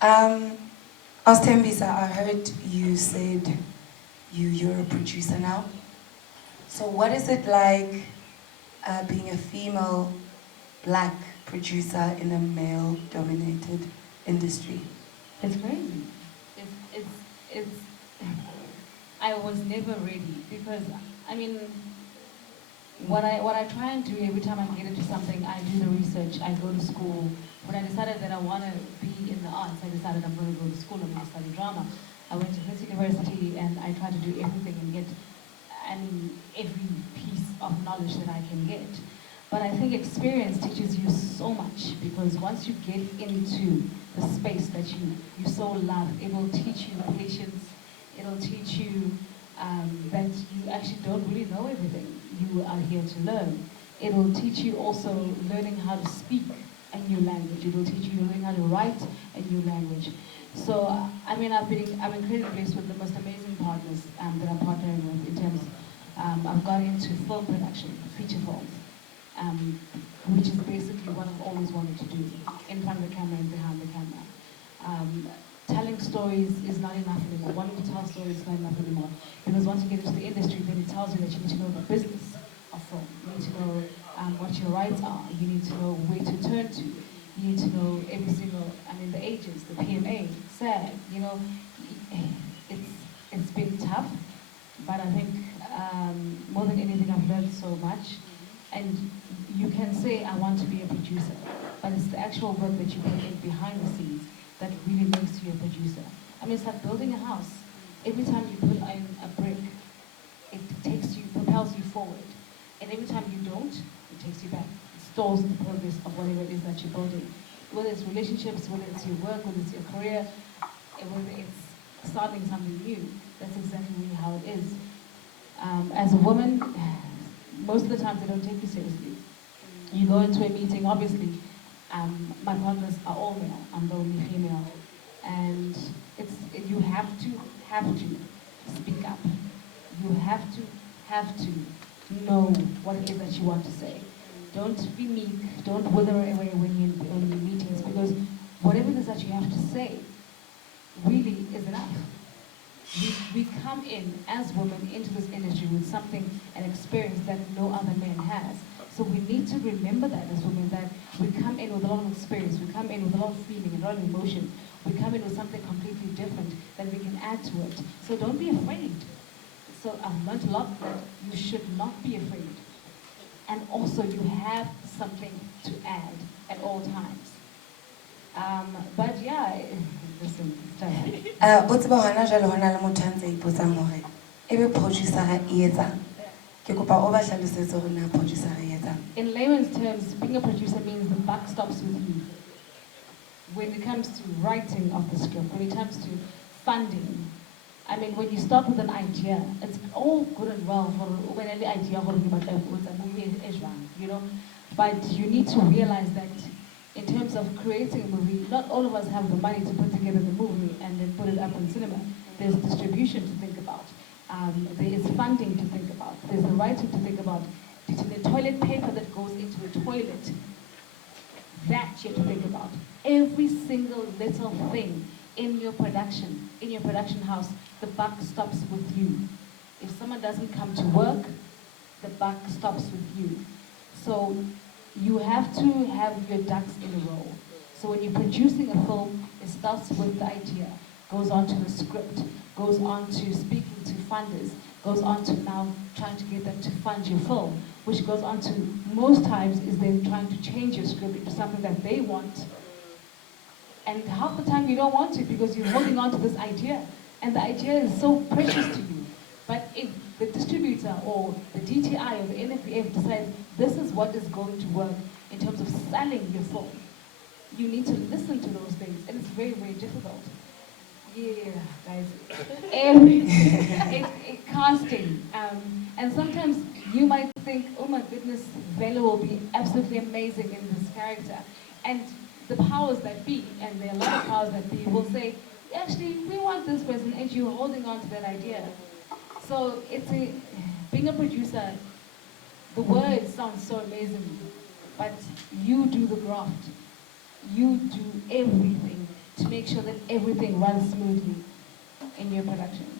Thembisa, I heard you said you're a producer now. So what is it like being a female black producer in a male-dominated industry? It's crazy. It's I was never ready because, I mean, what I try and do every time I get into something, I do the research, I go to school. When I decided that I want to be in the arts, I decided I'm going to go to school, I'm going to study drama. I went to this university and I tried to do everything and get, I mean, every piece of knowledge that I can get. But I think experience teaches you so much because once you get into the space that you so love, it will teach you patience, it'll teach you that you actually don't really know everything. You are here to learn. It will teach you also learning how to speak a new language. It will teach you learning how to write a new language. So, I mean, I'm incredibly blessed with the most amazing partners that I'm partnering with in terms, I've got into film production, feature films, which is basically what I've always wanted to do, in front of the camera and behind the camera. Telling stories is not enough anymore. Wanting to tell stories is not enough anymore. Because once you get into the industry, then it tells you that you need to know the business of film. You need to know what your rights are. You need to know where to turn to. You need to know every single, I mean, the agents, the PMA, SAG, you know, it's been tough, but I think more than anything I've learned so much. And you can say, I want to be a producer, but it's the actual work that you put in behind the scenes that really makes you a producer. I mean, it's like building a house. Every time you put in a brick, it propels you forward. And every time you don't, it takes you back. It stalls the progress of whatever it is that you're building. Whether it's relationships, whether it's your work, whether it's your career, whether it's starting something new. That's exactly really how it is. As a woman, most of the times they don't take you seriously. You go into a meeting, obviously, my partners are all male, I'm the only female, and you have to speak up. You have to know what it is that you want to say. Don't be meek, don't wither away when you're in meetings, because whatever it is that you have to say really is enough. We come in as women into this industry with something, an experience that no other man has. So we need to remember that as women, that we come in with a lot of experience, we come in with a lot of feeling and a lot of emotion. We come in with something completely different that we can add to it. So don't be afraid. So I've learned a lot that you should not be afraid. And also you have something to add at all times. But yeah, listen, O tseba hona jwale hona le motho a ntse a ipotsang hore ebe producer e etsang. Ke kopa o ba hlalosetse hore na producer e etsang. In layman's terms, being a producer means the buck stops with you. When it comes to writing of the script, when it comes to funding, I mean, when you start with an idea, it's all good and well for when any idea, you know, but you need to realize that in terms of creating a movie, not all of us have the money to put together the movie and then put it up in cinema. There's distribution to think about. There is funding to think about. There's the writing to think about. The toilet paper that goes into a toilet, that you have to think about. Every single little thing in your production house, the buck stops with you. If someone doesn't come to work, the buck stops with you. So you have to have your ducks in a row. So when you're producing a film, it starts with the idea, goes on to the script, goes on to speaking to funders, goes on to now trying to get them to fund your film, which goes on to, most times, is then trying to change your script into something that they want. And half the time you don't want to because you're holding on to this idea, and the idea is so precious to you. But if the distributor or the DTI or the NFBF decides this is what is going to work in terms of selling your film, you need to listen to those things, and it's very, very difficult. Yeah, guys. Casting. And sometimes you might think, oh my goodness, Velo will be absolutely amazing in this character. And the powers that be, and there are a lot of powers that be, will say, actually, we want this person, and you're holding on to that idea. So being a producer, the word sounds so amazing, but you do the graft. You do everything to make sure that everything runs smoothly in your production?